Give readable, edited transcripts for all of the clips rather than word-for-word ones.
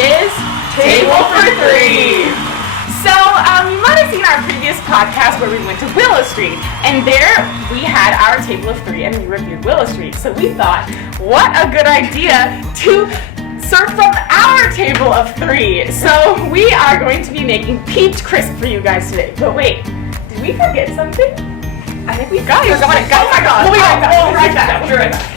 is Table for Three. So, you might have seen our previous podcast where we went to Willow Street, and there we had our table of three and we reviewed Willow Street. So we thought, what a good idea to serve from our table of three. So we are going to be making peach crisp for you guys today. But wait, did we forget something? I think we got it. Oh my God. We'll be right back. We'll be right back.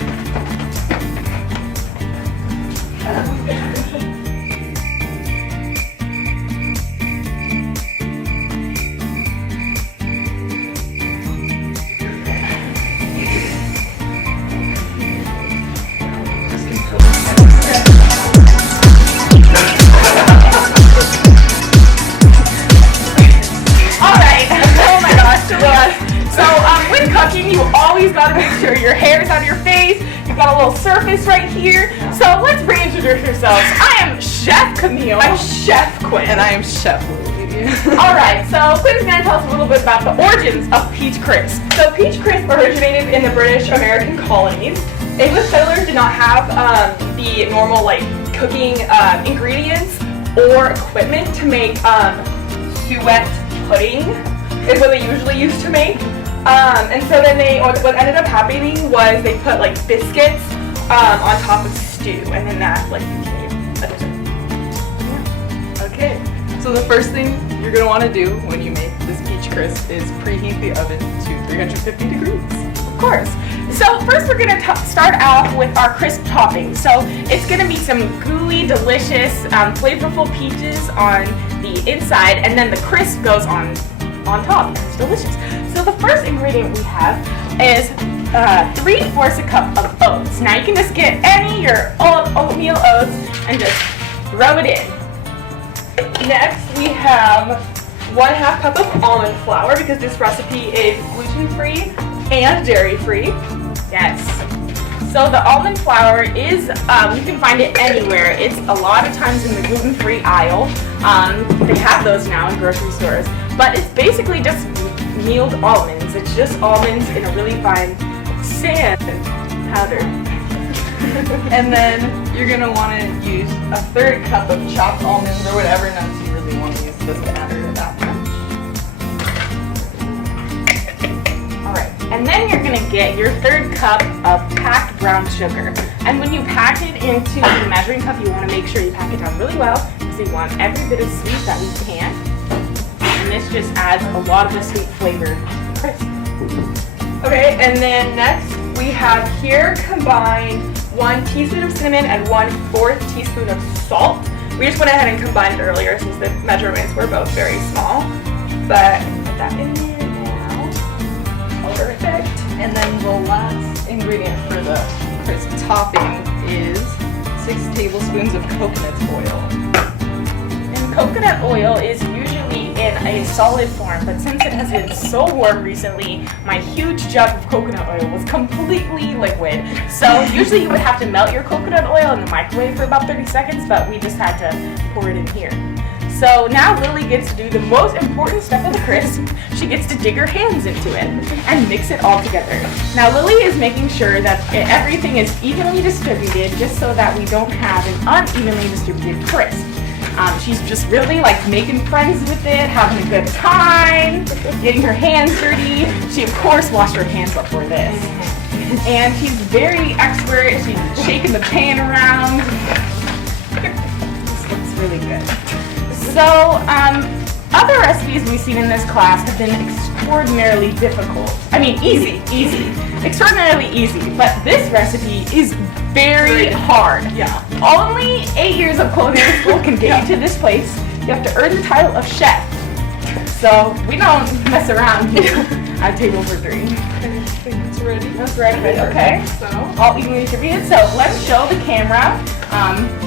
When cooking, you always gotta make sure your hair's on your face. You've got a little surface right here. So let's reintroduce yourselves. I am Chef Camille. I'm Chef Quinn. And I am Chef Lily. Alright, so Quinn's gonna tell us a little bit about the origins of peach crisp. So peach crisp originated in the British American colonies. English settlers did not have the normal cooking ingredients or equipment to make suet pudding is what they usually used to make. And so then what ended up happening was they put biscuits on top of stew, and then that became a dessert. Okay, so the first thing you're gonna want to do when you make this peach crisp is preheat the oven to 350 degrees. Of course. So first we're gonna start off with our crisp topping. So it's gonna be some gooey, delicious, flavorful peaches on the inside, and then the crisp goes on top. It's delicious. So the first ingredient we have is 3/4 cup of oats. Now you can just get your oatmeal oats and just throw it in. Next we have 1/2 cup of almond flour because this recipe is gluten-free and dairy-free. Yes. So the almond flour is, you can find it anywhere. It's a lot of times in the gluten-free aisle. They have those now in grocery stores. But it's basically just mealed almonds. It's just almonds in a really fine sand powder. And then you're gonna want to use 1/3 cup of chopped almonds or whatever nuts you really want to use. It doesn't matter that much. Alright, and then you're gonna get your 1/3 cup of packed brown sugar. And when you pack it into the measuring cup, you want to make sure you pack it down really well because you want every bit of sweet that we can. And this just adds a lot of the sweet flavor to the crisp. Okay, and then next we have here combined 1 teaspoon of cinnamon and 1/4 teaspoon of salt. We just went ahead and combined it earlier since the measurements were both very small. But put that in there now. Perfect. And then the last ingredient for the crisp topping is 6 tablespoons of coconut oil. And coconut oil is usually in a solid form, but since it has been so warm recently, my huge jug of coconut oil was completely liquid. So usually you would have to melt your coconut oil in the microwave for about 30 seconds, but we just had to pour it in here. So now Lily gets to do the most important step of the crisp. She gets to dig her hands into it and mix it all together. Now Lily is making sure that everything is evenly distributed just so that we don't have an unevenly distributed crisp. She's just really making friends with it, having a good time, getting her hands dirty. She of course washed her hands before this. And she's very expert. She's shaking the pan around. This looks really good. So, other recipes we've seen in this class have been extraordinarily difficult. I mean, easy. Extraordinarily easy. But this recipe is very hard. Yeah. Only 8 years of culinary school can get you to this place. You have to earn the title of chef. So, we don't mess around here at Table for Three. I think it's ready. That's ready, okay. So, All evenly distributed. So, let's show the camera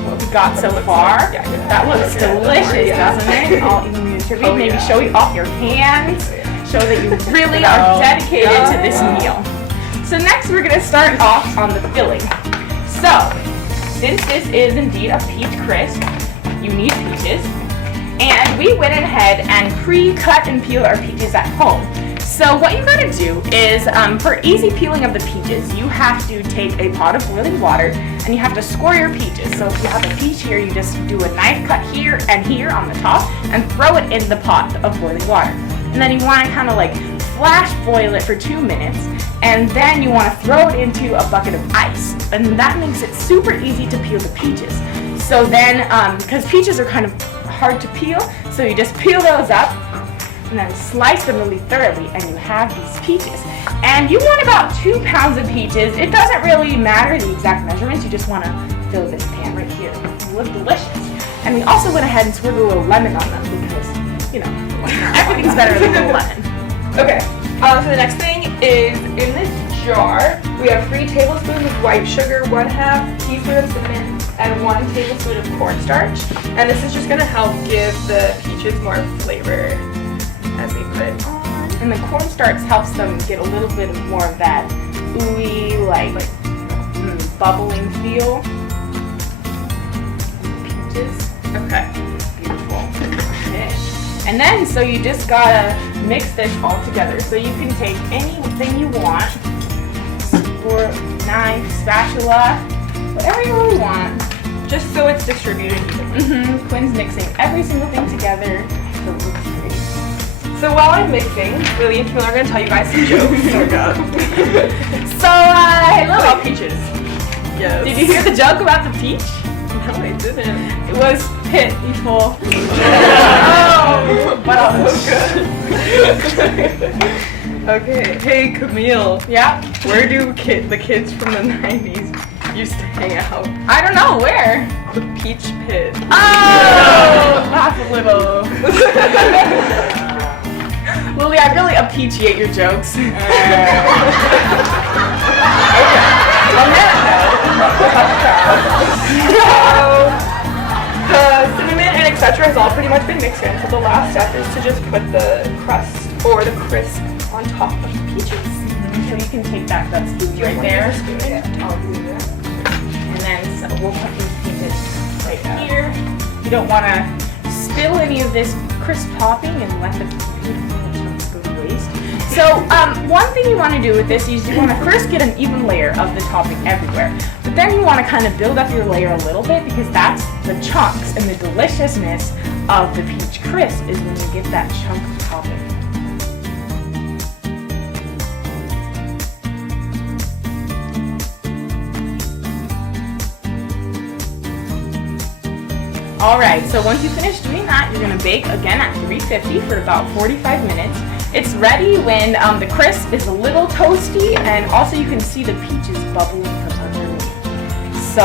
what we got so far. That looks delicious, doesn't it? All evenly distributed. Oh, Maybe yeah. show off your hands. Show that you really are dedicated to this meal. So next we're going to start off on the filling. So, since this is indeed a peach crisp, you need peaches. And we went ahead and pre-cut and peeled our peaches at home. So what you gotta do is, for easy peeling of the peaches, you have to take a pot of boiling water and you have to score your peaches. So if you have a peach here, you just do a knife cut here and here on the top and throw it in the pot of boiling water. And then you want to kind of like flash boil it for 2 minutes, and then you want to throw it into a bucket of ice, and that makes it super easy to peel the peaches. So then, because peaches are kind of hard to peel, so you just peel those up and then slice them really thoroughly, and you have these peaches. And you want about 2 pounds of peaches. It doesn't really matter the exact measurements, you just want to fill this pan right here. It looks delicious. And we also went ahead and squirted a little lemon on them because, you know, everything's better than a lemon. Okay, so the next thing is in this jar, we have 3 tablespoons of white sugar, 1/2 teaspoon of cinnamon, and 1 tablespoon of cornstarch. And this is just gonna help give the peaches more flavor as we put it on. And the cornstarch helps them get a little bit more of that ooey, like bubbling feel. Peaches. Okay. Beautiful. Okay. And then, so you just gotta mix this all together. So you can take anything you want, fork, knife, spatula, whatever you really want. Just so it's distributed evenly. Quinn's mixing every single thing together, so it looks great. So while I'm mixing, Lily and Camilla are gonna tell you guys some jokes. Oh god. So, hey About Lily, peaches. Yes. did you hear the joke about the peach? No, I didn't. It was pitiful. Oh, But Okay. Hey, Camille. yeah, Where do the kids from the 90s used to hang out? I don't know where. The Peach Pit. Oh, laugh a little. Lily, I really appreciate your jokes. On The cinnamon and etc. has all pretty much been mixed in, so the last step is to just put the crust or the crisp on top of the peaches. So you can take that spoon right there. I'll do that. And then so we'll put these peaches right here. You don't want to spill any of this crisp topping and let the beautiful chunks go to waste. So one thing you want to do with this is you want to first get an even layer of the topping everywhere. But then you want to kind of build up your layer a little bit because that's the chunks, and the deliciousness of the peach crisp is when you get that chunk of topping. Alright, so once you finish doing that, you're going to bake again at 350 for about 45 minutes. It's ready when the crisp is a little toasty, and also you can see the peaches bubbling from underneath. So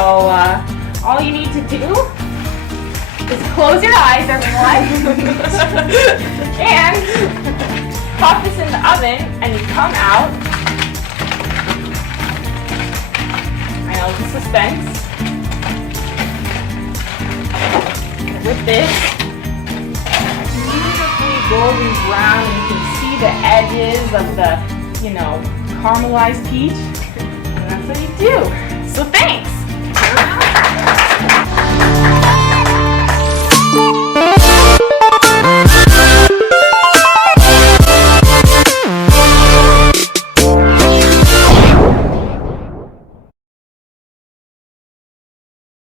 all you need to do is close your eyes, everyone, and pop this in the oven, and you come out. I know the suspense. With this beautifully golden brown, and you can see the edges of the, caramelized peach. And that's what you do. So thanks!